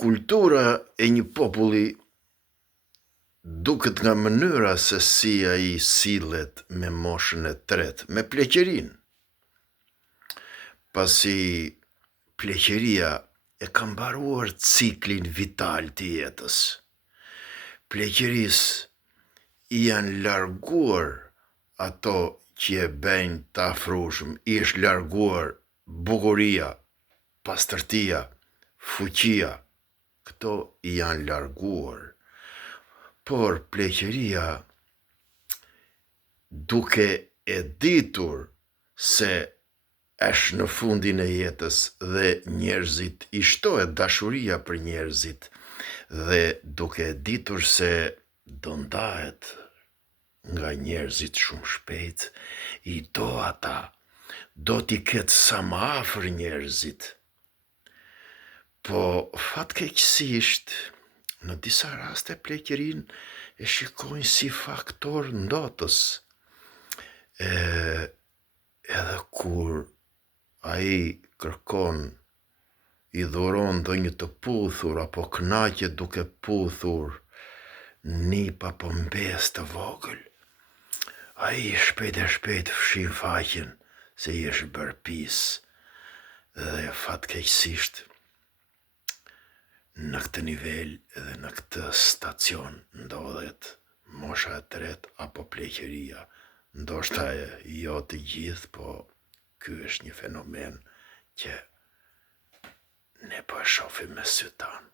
Kultura e një populli duket nga mënyra se si ai sillet me moshën e tretë, me pleqërinë. Pasi pleqëria e ka mbaruar ciklin vital të jetës. Pleqërisë i janë larguar ato që e bëjnë të afrushëm, i është larguar bukuria, pastërtia, fuqia, këto i janë larguar. Por pleqëria, duke e ditur se është në fundin e jetës dhe njerëzit i shtohet dashuria për njerëzit, dhe duke e ditur se do ndahet nga njerëzit shumë shpejt, i do ata, do t'i ketë sa më afër njerëzit. Po fatkeqësisht, në disa raste pleqërinë e shikojnë si faktor ndotës. Edhe kur ai kërkon, i dhuron ndonjë të puthur apo kënaqet duke puthur nip apo mbes të vogël, ai shpejt e shpejt fshin faqen se i është bërë pis. Dhe fatkeqësisht, në këtë nivel dhe në këtë stacion ndodhet mosha e tretë apo pleqëria. Ndoshta jo të gjithë, po ky është një fenomen që ne po e shohim me sy tanë.